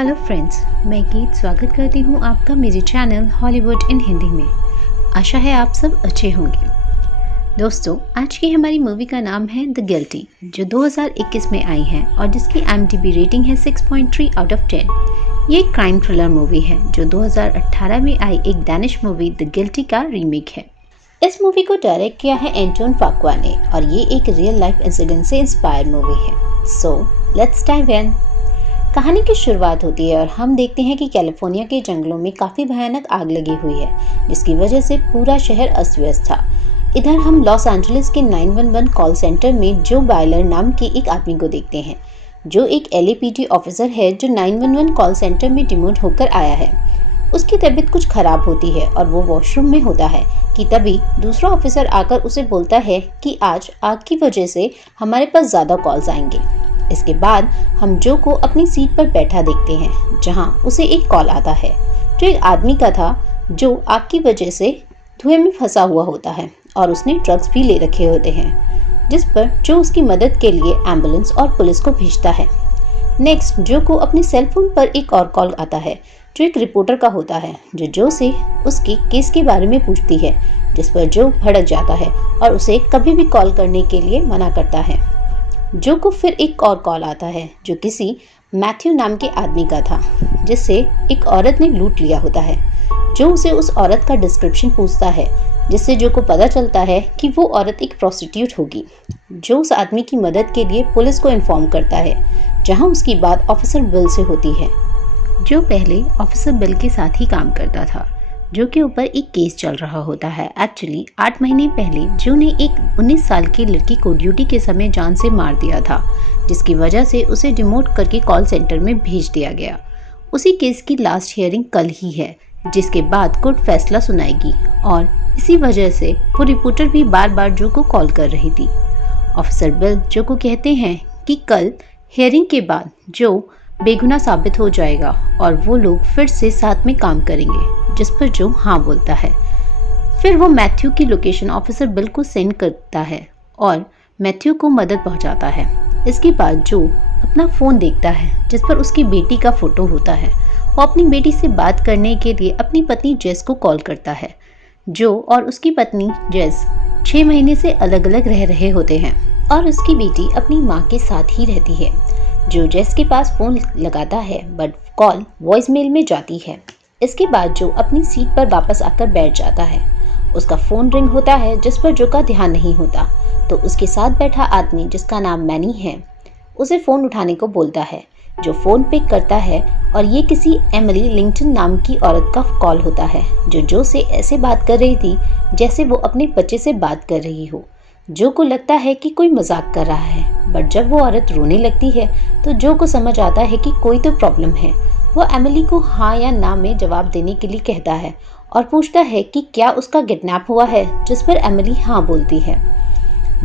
Hello friends, मैं गीत स्वागत करती हूँ आपका मेरे चैनल हॉलीवुड इन हिंदी में। आशा है आप सब अच्छे होंगे। दोस्तों, आज की हमारी मूवी का नाम है द गिल्टी, जो 2021 में आई है और जिसकी IMDb रेटिंग है 6.3 आउट ऑफ 10। ये एक क्राइम थ्रिलर मूवी है जो 2018 में आई एक डैनिश मूवी द गिल्टी का रीमेक है। इस मूवी को डायरेक्ट किया है एंटोन फाक्वा ने और ये एक रियल लाइफ इंसिडेंट से इंस्पायर मूवी है। So let's dive in. कहानी की शुरुआत होती है और हम देखते हैं कि कैलिफोर्निया के जंगलों में काफ़ी भयानक आग लगी हुई है, जिसकी वजह से पूरा शहर अस्त व्यस्त था। इधर हम लॉस एंजलिस के 911 कॉल सेंटर में जो बायलर नाम के एक आदमी को देखते हैं, जो एक LAPD ऑफिसर है जो 911 कॉल सेंटर में डिमोट होकर आया है। उसकी तबीयत कुछ खराब होती है और वो वॉशरूम में होता है कि तभी दूसरा ऑफिसर आकर उसे बोलता है कि आज आग की वजह से हमारे पास ज़्यादा कॉल्स आएंगे। इसके बाद हम जो को अपनी सीट पर बैठा देखते हैं, जहां उसे एक कॉल आता है जो एक आदमी का था जो आग की वजह से धुएं में फंसा हुआ होता है और उसने ड्रग्स भी ले रखे होते हैं, जिस पर जो उसकी मदद के लिए एम्बुलेंस और पुलिस को भेजता है। नेक्स्ट जो को अपने सेल फोन पर एक और कॉल आता है जो एक रिपोर्टर का होता है, जो से उसके केस के बारे में पूछती है, जिस पर जो भड़क जाता है और उसे कभी भी कॉल करने के लिए मना करता है। जो को फिर एक और कॉल आता है जो किसी मैथ्यू नाम के आदमी का था, जिससे एक औरत ने लूट लिया होता है। जो उसे उस औरत का डिस्क्रिप्शन पूछता है, जिससे जो को पता चलता है कि वो औरत एक प्रोस्टिट्यूट होगी। जो उस आदमी की मदद के लिए पुलिस को इन्फॉर्म करता है, जहां उसकी बात ऑफिसर बिल से होती है, जो पहले ऑफिसर बिल के साथ ही काम करता था, जो के ऊपर एक केस चल रहा होता है। एक्चुअली 8 महीने पहले जो ने एक 19 साल की लड़की को ड्यूटी के समय जान से मार दिया था, जिसकी वजह से उसे डिमोट करके कॉल सेंटर में भेज दिया गया। उसी केस की लास्ट हियरिंग कल ही है, जिसके बाद कोर्ट फैसला सुनाएगी और इसी वजह से वो रिपोर्टर भी बार बार जो को कॉल कर रही थी। ऑफिसर बिल जो को कहते हैं कि कल हियरिंग के बाद जो बेगुनाह साबित हो जाएगा और वो लोग फिर से साथ में काम करेंगे, जिस पर जो हाँ बोलता है। फिर वो मैथ्यू की लोकेशन ऑफिसर बिल को सेंड करता है और मैथ्यू को मदद पहुंचाता है। इसके बाद जो अपना फ़ोन देखता है, जिस पर उसकी बेटी का फोटो होता है। वो अपनी बेटी से बात करने के लिए अपनी पत्नी जेस को कॉल करता है। जो और उसकी पत्नी जेस 6 महीने से अलग अलग रह रहे होते हैं और उसकी बेटी अपनी माँ के साथ ही रहती है। जो जेस के पास फ़ोन लगाता है बट कॉल वॉइसमेल में जाती है। इसके बाद जो अपनी सीट पर वापस आकर बैठ जाता है। उसका फ़ोन रिंग होता है, जिस पर जो का ध्यान नहीं होता, तो उसके साथ बैठा आदमी जिसका नाम मैनी है उसे फ़ोन उठाने को बोलता है। जो फ़ोन पिक करता है और ये किसी एमिली लिंगटन नाम की औरत का कॉल होता है, जो से ऐसे बात कर रही थी जैसे वो अपने बच्चे से बात कर रही हो। जो को लगता है कि कोई मजाक कर रहा है, बट जब वो औरत रोने लगती है तो जो को समझ आता है कि कोई तो प्रॉब्लम है। वो एमिली को हाँ या ना में जवाब देने के लिए कहता है और पूछता है कि क्या उसका किडनैप हुआ है, जिस पर एमिली हाँ बोलती है।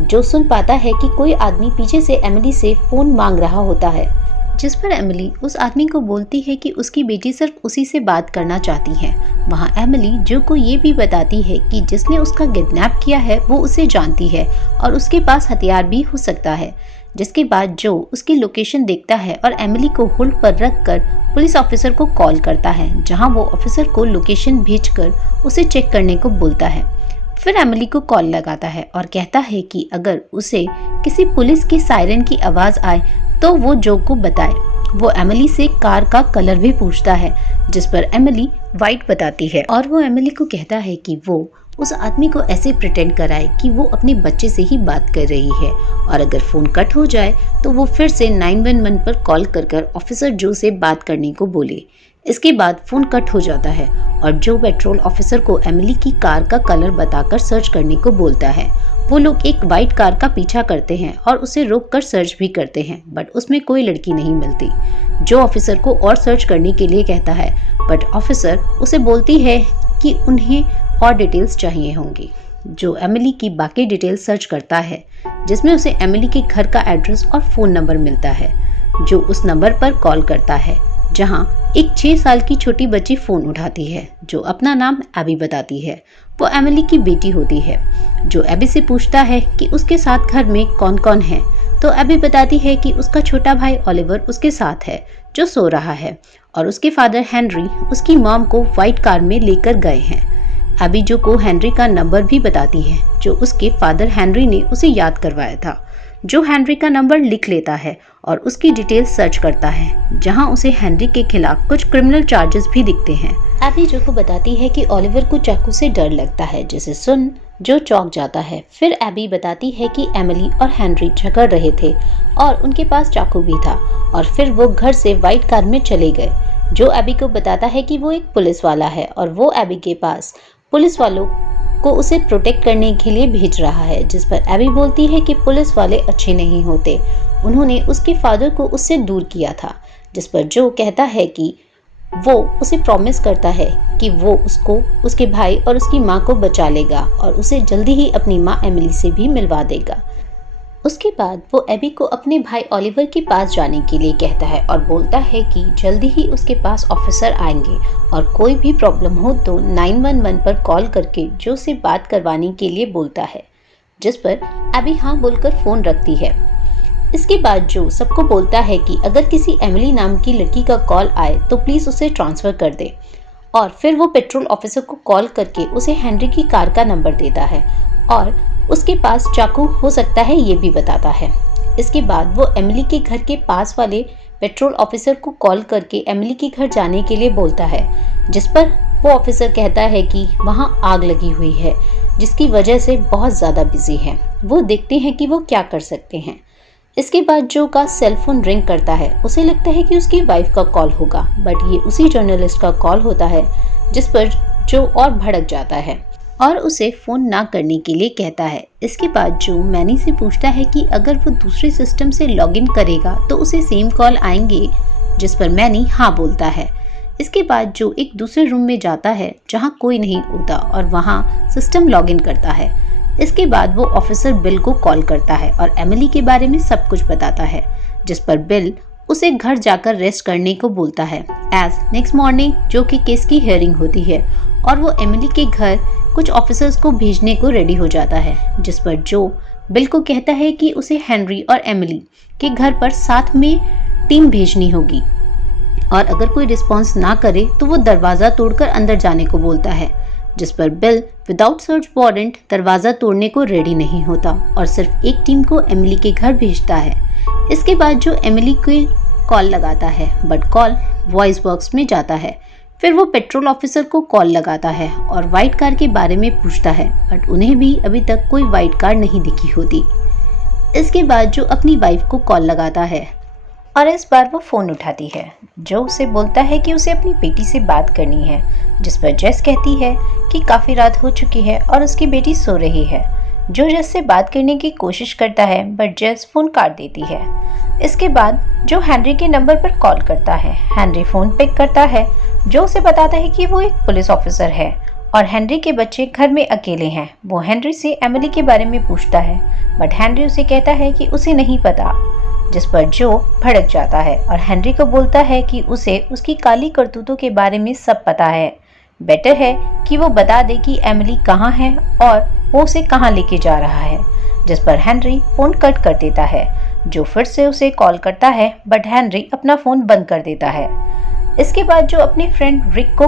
जो सुन पाता है कि कोई आदमी पीछे से एमिली से फ़ोन मांग रहा होता है, जिस पर एमिली उस आदमी को बोलती है कि उसकी बेटी सिर्फ उसी से बात करना चाहती है। वहाँ एमिली जो को ये भी बताती है कि जिसने उसका किडनैप किया है वो उसे जानती है और उसके पास हथियार भी हो सकता है। जिसके बाद जो उसकी लोकेशन देखता है और एमिली को होल्ड पर रखकर पुलिस ऑफिसर को कॉल करता है, जहाँ वो ऑफिसर को लोकेशन भेजकर उसे चेक करने को बोलता है। फिर एमिली को कॉल लगाता है और कहता है कि अगर उसे किसी पुलिस की सायरन की आवाज़ आए तो वो जो को बताए। वो एमिली से कार का कलर भी पूछता है, जिस पर एमिली वाइट बताती है और वो एमिली को कहता है कि वो उस आदमी को ऐसे प्रिटेंड कराए कि वो अपने बच्चे से ही बात कर रही है और अगर फ़ोन कट हो जाए तो वो फिर से 911 पर कॉल कर ऑफिसर जो से बात करने को बोले। इसके बाद फ़ोन कट हो जाता है और जो पेट्रोल ऑफिसर को एमिली की कार का कलर बताकर सर्च करने को बोलता है। वो लोग एक वाइट कार का पीछा करते हैं और उसे रोककर सर्च भी करते हैं, बट उसमें कोई लड़की नहीं मिलती। जो ऑफिसर को और सर्च करने के लिए कहता है, बट ऑफिसर उसे बोलती है कि उन्हें और डिटेल्स चाहिए होंगी। जो एमिली की बाकी डिटेल्स सर्च करता है, जिसमें उसे एमिली के घर का एड्रेस और फ़ोन नंबर मिलता है। जो उस नंबर पर कॉल करता है, जहां एक 6 साल की छोटी बच्ची फोन उठाती है जो अपना नाम एबी बताती है। वो एमिली की बेटी होती है जो एबी से पूछता है कि उसके साथ घर में कौन कौन है। तो एबी बताती है कि उसका छोटा भाई ओलिवर उसके साथ है जो सो रहा है और उसके फादर हेनरी उसकी मॉम को व्हाइट कार में लेकर गए हैं। एबी जो को हेनरी का नंबर भी बताती है जो उसके फादर हेनरी ने उसे याद करवाया था। जो हेनरी का नंबर लिख लेता है और उसकी डिटेल सर्च करता है जहां उसे हेनरी के खिलाफ कुछ क्रिमिनल चार्जेस भी दिखते हैं। एबी जो को बताती है कि ओलिवर को चाकू से डर लगता है जिसे सुन जो चौंक जाता है। फिर एबी बताती है कि एमिली और हेनरी झगड़ रहे थे और उनके पास चाकू भी था और फिर वो घर से व्हाइट कार में चले गए। जो एबी को बताता है कि वो एक पुलिस वाला है और वो एबी के पास पुलिस वालों को उसे प्रोटेक्ट करने के लिए भेज रहा है, जिस पर एबी बोलती है कि पुलिस वाले अच्छे नहीं होते, उन्होंने उसके फादर को उससे दूर किया था। जिस पर जो कहता है कि वो उसे प्रॉमिस करता है कि वो उसको उसके भाई और उसकी माँ को बचा लेगा और उसे जल्दी ही अपनी माँ एमिली से भी मिलवा देगा। उसके बाद वो एबी को अपने भाई ओलिवर के पास जाने के लिए कहता है और बोलता है कि जल्दी ही उसके पास ऑफिसर आएंगे और कोई भी प्रॉब्लम हो तो 911 पर कॉल करके जो से बात करवाने के लिए बोलता है। जिस पर एबी हाँ बोलकर फोन रखती है। इसके बाद जो सबको बोलता है कि अगर किसी एमिली नाम की लड़की का कॉल आए तो प्लीज उसे ट्रांसफर कर दे और फिर वो पेट्रोल ऑफिसर को कॉल करके उसे हेनरी की कार का नंबर देता है और उसके पास चाकू हो सकता है ये भी बताता है। इसके बाद वो एमिली के घर के पास वाले पेट्रोल ऑफिसर को कॉल करके एमिली के घर जाने के लिए बोलता है, जिस पर वो ऑफिसर कहता है कि वहाँ आग लगी हुई है जिसकी वजह से बहुत ज़्यादा बिजी है। वो देखते हैं कि वो क्या कर सकते हैं। इसके बाद जो का सेल फोन रिंग करता है। उसे लगता है कि उसकी वाइफ का कॉल होगा, बट ये उसी जर्नलिस्ट का कॉल होता है, जिस पर जो और भड़क जाता है और उसे फोन ना करने के लिए कहता है। इसके बाद जो मैनी से पूछता है कि अगर वो दूसरे सिस्टम से लॉगिन करेगा तो उसे सेम कॉल आएंगे, जिस पर मैनी हाँ बोलता है। इसके बाद जो एक दूसरे रूम में जाता है जहाँ कोई नहीं होता और वहाँ सिस्टम लॉगिन करता है। इसके बाद वो ऑफिसर बिल को कॉल करता है और एमिली के बारे में सब कुछ बताता है, जिस पर बिल उसे घर जाकर रेस्ट करने को बोलता है। एज नेक्स्ट मॉर्निंग जो कि केस की हियरिंग होती है और वो एमिली के घर कुछ ऑफिसर्स को भेजने को रेडी हो जाता है, जिस पर जो बिल को कहता है कि उसे हेनरी और एमिली के घर पर साथ में टीम भेजनी होगी और अगर कोई रिस्पॉन्स ना करे तो वो दरवाज़ा तोड़कर अंदर जाने को बोलता है, जिस पर बिल विदाउट सर्च वारंट दरवाज़ा तोड़ने को रेडी नहीं होता और सिर्फ एक टीम को एमिली के घर भेजता है। इसके बाद जो एमिली को कॉल लगाता है बट कॉल वॉइस बॉक्स में जाता है। फिर वो पेट्रोल ऑफिसर को कॉल लगाता है और व्हाइट कार के बारे में पूछता है, बट उन्हें भी अभी तक कोई व्हाइट कार नहीं दिखी होती। इसके बाद जो अपनी वाइफ को कॉल लगाता है और इस बार वो फ़ोन उठाती है। जो उसे बोलता है कि उसे अपनी बेटी से बात करनी है, जिस पर जेस कहती है कि काफ़ी रात हो चुकी है और उसकी बेटी सो रही है। जो जेस से बात करने की कोशिश करता है बट जेस फ़ोन काट देती है। इसके बाद जो हेनरी के नंबर पर कॉल करता है। हेनरी फ़ोन पिक करता है। जो उसे बताता है कि वो एक पुलिस ऑफिसर है और हेनरी के बच्चे घर में अकेले हैं। वो हेनरी से एमिली के बारे में पूछता है बट हेनरी उसे कहता है कि उसे नहीं पता, जिस पर जो भड़क जाता है और हेनरी को बोलता है कि उसे उसकी काली करतूतों के बारे में सब पता है। बेटर है कि वो बता दे कि एमिली कहाँ है और वो उसे कहाँ लेके जा रहा है, जिस पर हेनरी फ़ोन कट कर देता है। जो फिर से उसे कॉल करता है बट हेनरी अपना फ़ोन बंद कर देता है। इसके बाद जो अपने फ्रेंड रिक को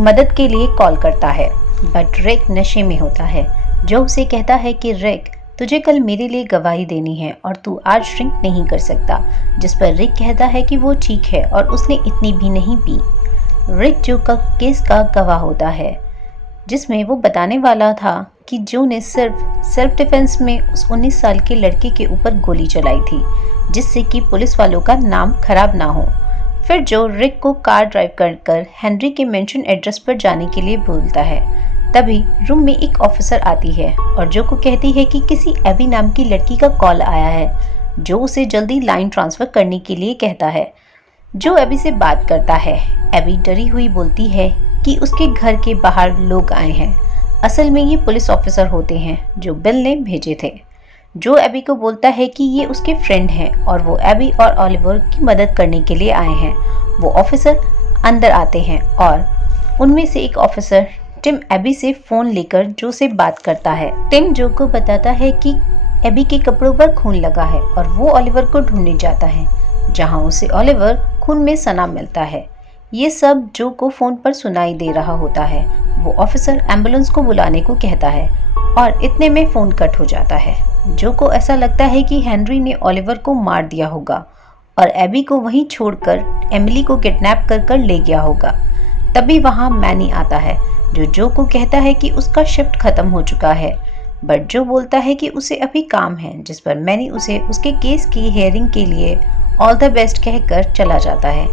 मदद के लिए कॉल करता है बट रिक नशे में होता है। जो उसे कहता है कि रिक तुझे कल मेरे लिए गवाही देनी है और तू आज ड्रिंक नहीं कर सकता, जिस पर रिक कहता है कि वो ठीक है और उसने इतनी भी नहीं पी। रिक जो का केस का गवाह होता है, जिसमें वो बताने वाला था कि जो ने सिर्फ सेल्फ डिफेंस में उस 19 साल के लड़के के ऊपर गोली चलाई थी, जिससे कि पुलिस वालों का नाम खराब ना हो। फिर जो रिक को कार ड्राइव कर हेनरी के मेंशन एड्रेस पर जाने के लिए बोलता है। तभी रूम में एक ऑफिसर आती है और जो को कहती है कि किसी एबी नाम की लड़की का कॉल आया है। जो उसे जल्दी लाइन ट्रांसफ़र करने के लिए कहता है। जो एबी से बात करता है। एबी डरी हुई बोलती है कि उसके घर के बाहर लोग आए हैं। असल में ये पुलिस ऑफिसर होते हैं जो बिल ने भेजे थे। जो एबी को बोलता है कि ये उसके फ्रेंड हैं और वो एबी और ओलिवर की मदद करने के लिए आए हैं। वो ऑफिसर अंदर आते हैं और उनमें से एक ऑफिसर टिम एबी से फोन लेकर जो से बात करता है। टिम जो को बताता है कि एबी के कपड़ों पर खून लगा है और वो ओलिवर को ढूंढने जाता है, जहां उसे ओलिवर खून में सना मिलता है। ये सब जो को फोन पर सुनाई दे रहा होता है। वो ऑफिसर एम्बुलेंस को बुलाने को कहता है और इतने में फोन कट हो जाता है। जो को ऐसा लगता है कि हेनरी ने ओलिवर को मार दिया होगा और एबी को वहीं छोड़कर एमिली को किडनैप कर ले गया होगा। तभी वहां मैनी आता है जो को कहता है कि उसका शिफ्ट खत्म हो चुका है, बट जो बोलता है कि उसे अभी काम है, जिस पर मैनी उसे उसके केस की हियरिंग के लिए ऑल द बेस्ट कहकर चला जाता है।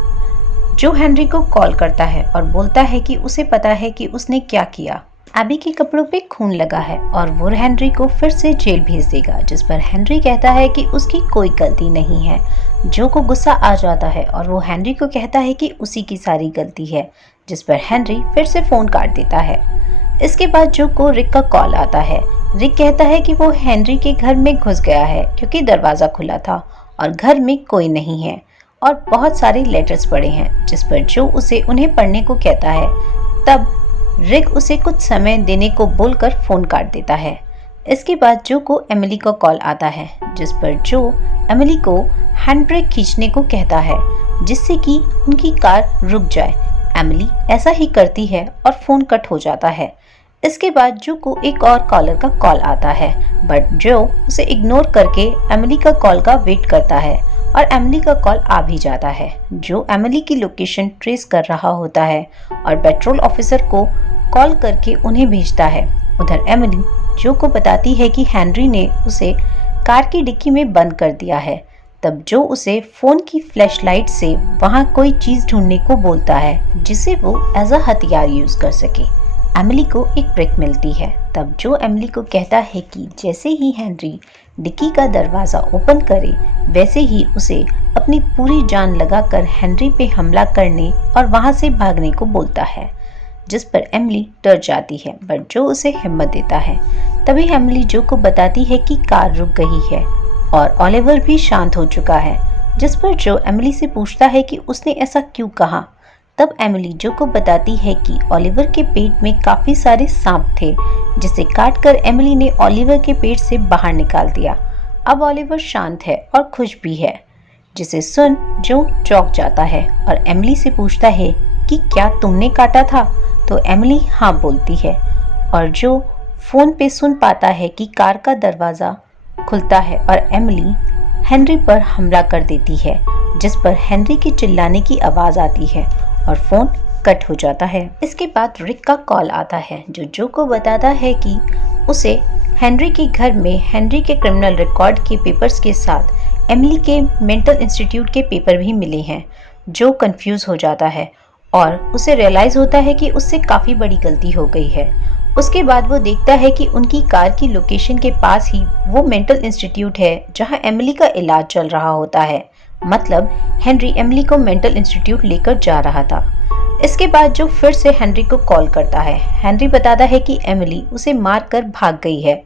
जो हेनरी को कॉल करता है और बोलता है कि उसे पता है कि उसने क्या किया। एबी के कपड़ों पे खून लगा है और वो हेनरी को फिर से जेल भेज देगा, जिस पर हेनरी कहता है कि उसकी कोई गलती नहीं है। जो को गुस्सा आ जाता है और वो हेनरी को कहता है कि उसी की सारी गलती है, जिस पर हेनरी फिर से फोन काट देता है। इसके बाद जो को रिक का कॉल आता है। रिक कहता है कि वो हेनरी के घर में घुस गया है क्योंकि दरवाजा खुला था और घर में कोई नहीं है और बहुत सारे लेटर्स पड़े हैं, जिस पर जो उसे उन्हें पढ़ने को कहता है। तब रिक उसे कुछ समय देने को बोलकर फोन काट देता है। इसके बाद जो को एमिली का कॉल आता है, जिस पर जो एमिली को हैंड ब्रेक खींचने को कहता है जिससे कि उनकी कार रुक जाए। एमिली ऐसा ही करती है और फोन कट हो जाता है। इसके बाद जो को एक और कॉलर का कॉल आता है, बट जो उसे इग्नोर करके एमिली का कॉल का वेट करता है और एमिली का कॉल आ भी जाता है। जो एमिली की लोकेशन ट्रेस कर रहा होता है और पेट्रोल ऑफिसर को कॉल करके उन्हें भेजता है। उधर एमिली जो को बताती है कि हेनरी ने उसे कार की डिक्की में बंद कर दिया है। तब जो उसे फोन की फ्लैशलाइट से वहां कोई चीज ढूंढने को बोलता है जिसे वो एज अ हथियार यूज कर सके। एमिली को एक ब्रेक मिलती है। तब जो एमिली को कहता है कि जैसे ही हेनरी डिक्की का दरवाजा ओपन करे वैसे ही उसे अपनी पूरी जान लगाकर हेनरी पे हमला करने और वहां से भागने को बोलता है, जिस पर एमिली डर जाती है, बट जो उसे हिम्मत देता है। तभी एमिली जो को बताती है कि कार रुक गई है और ओलिवर भी शांत हो चुका है, जिस पर जो एमिली से पूछता है कि उसने ऐसा क्यों कहा। तब एमिली जो को बताती है कि ओलिवर के पेट में काफी सारे सांप थे, जिसे काटकर एमिली ने ओलिवर के पेट से बाहर निकाल दिया। अब ओलिवर शांत है और खुश भी है, जिसे सुन जो चौंक जाता है और एमिली से पूछता है कि क्या तुमने काटा था। तो एमिली हाँ बोलती है और जो फोन पे सुन पाता है कि कार का दरवाजा खुलता है और एमिली हेनरी पर हमला कर देती है, जिस पर हेनरी की चिल्लाने की आवाज आती है और फोन कट हो जाता है। इसके बाद रिक का कॉल आता है जो को बताता है कि उसे हेनरी के घर में हेनरी के क्रिमिनल रिकॉर्ड के पेपर्स के साथ एमिली के मेंटल इंस्टीट्यूट के पेपर भी मिले हैं। जो कंफ्यूज हो जाता है और उसे रियलाइज होता है कि उससे काफी बड़ी गलती हो गई है। उसके बाद वो देखता है कि उनकी कार की लोकेशन के पास ही वो मेंटल इंस्टीट्यूट है जहां एमिली का इलाज चल रहा होता है। मतलब हेनरी एमिली को मेंटल इंस्टीट्यूट लेकर जा रहा था। इसके बाद जो फिर से हेनरी को कॉल करता है। हेनरी बताता है कि एमिली उसे मारकर भाग गई है।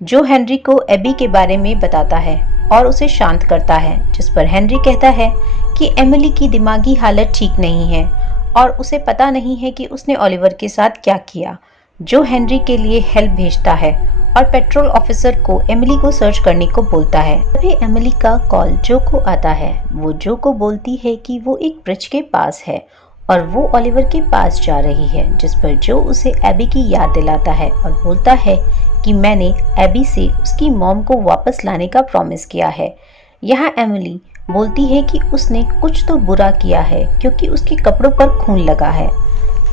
जो हेनरी को एबी के बारे में बताता है और उसे शांत करता है, जिस पर हेनरी कहता है कि एमिली की दिमागी हालत ठीक नहीं है और उसे पता नहीं है कि उसने ओलिवर के साथ क्या किया। जो हेनरी के लिए हेल्प भेजता है और पेट्रोल ऑफिसर को एमिली को सर्च करने को बोलता है। तभी एमिली का कॉल जो को आता है। वो जो को बोलती है कि वो एक ब्रिज के पास है और वो ओलिवर के पास जा रही है, जिस पर जो उसे एबी की याद दिलाता है और बोलता है कि मैंने एबी से उसकी मॉम को वापस लाने का प्रॉमिस किया है। यहाँ एमिली बोलती है कि उसने कुछ तो बुरा किया है क्योंकि उसके कपड़ों पर खून लगा है।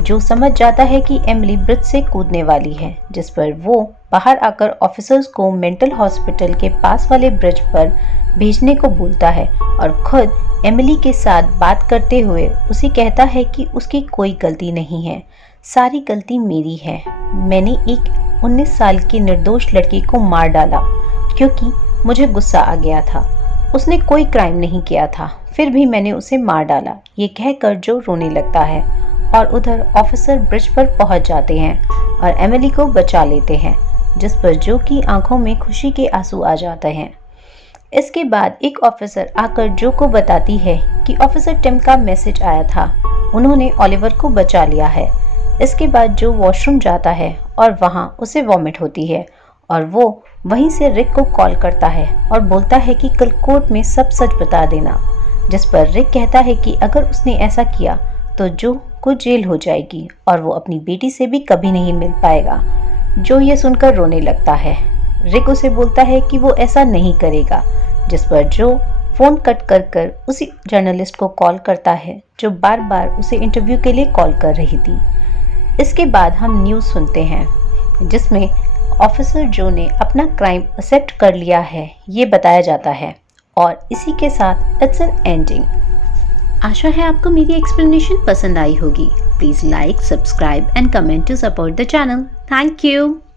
जो समझ जाता है कि एमिली ब्रिज से कूदने वाली है, जिस पर वो बाहर आकर ऑफिसर्स को मेंटल हॉस्पिटल के पास वाले ब्रिज पर भेजने को बोलता है और खुद एमिली के साथ बात करते हुए उसे कहता है कि उसकी कोई गलती नहीं है, सारी गलती मेरी है। मैंने एक 19 साल के निर्दोष लड़के को मार डाला क्योंकि मुझे गुस्सा आ गया था। उसने कोई क्राइम नहीं किया था, फिर भी मैंने उसे मार डाला। ये कहकर जो रोने लगता है और उधर ऑफिसर ब्रिज पर पहुंच जाते हैं और एमिली को बचा लेते हैं। जिस पर जो की आंखों में खुशी के आंसू आ जाते हैं। इसके बाद एक ऑफिसर आकर जो को बताती है कि ऑफिसर टिम का मैसेज आया था, उन्होंने ओलिवर को बचा लिया है। इसके बाद जो वॉशरूम जाता है और वहां उसे वॉमिट होती है और वो वहीं से रिक को कॉल करता है और बोलता है कि कल कोर्ट में सब सच बता देना, जिस पर रिक कहता है कि अगर उसने ऐसा किया तो जो को जेल हो जाएगी और वो अपनी बेटी से भी कभी नहीं मिल पाएगा। जो ये सुनकर रोने लगता है। रिक उसे बोलता है कि वो ऐसा नहीं करेगा, जिस पर जो फोन कट कर उसी जर्नलिस्ट को कॉल करता है जो बार बार उसे इंटरव्यू के लिए कॉल कर रही थी। इसके बाद हम न्यूज़ सुनते हैं जिसमें ऑफिसर जो ने अपना क्राइम एक्सेप्ट कर लिया है ये बताया जाता है और इसी के साथ इट्स एन एंडिंग। आशा है आपको मेरी एक्सप्लेनेशन पसंद आई होगी। Please like, subscribe and comment to support the channel. Thank you.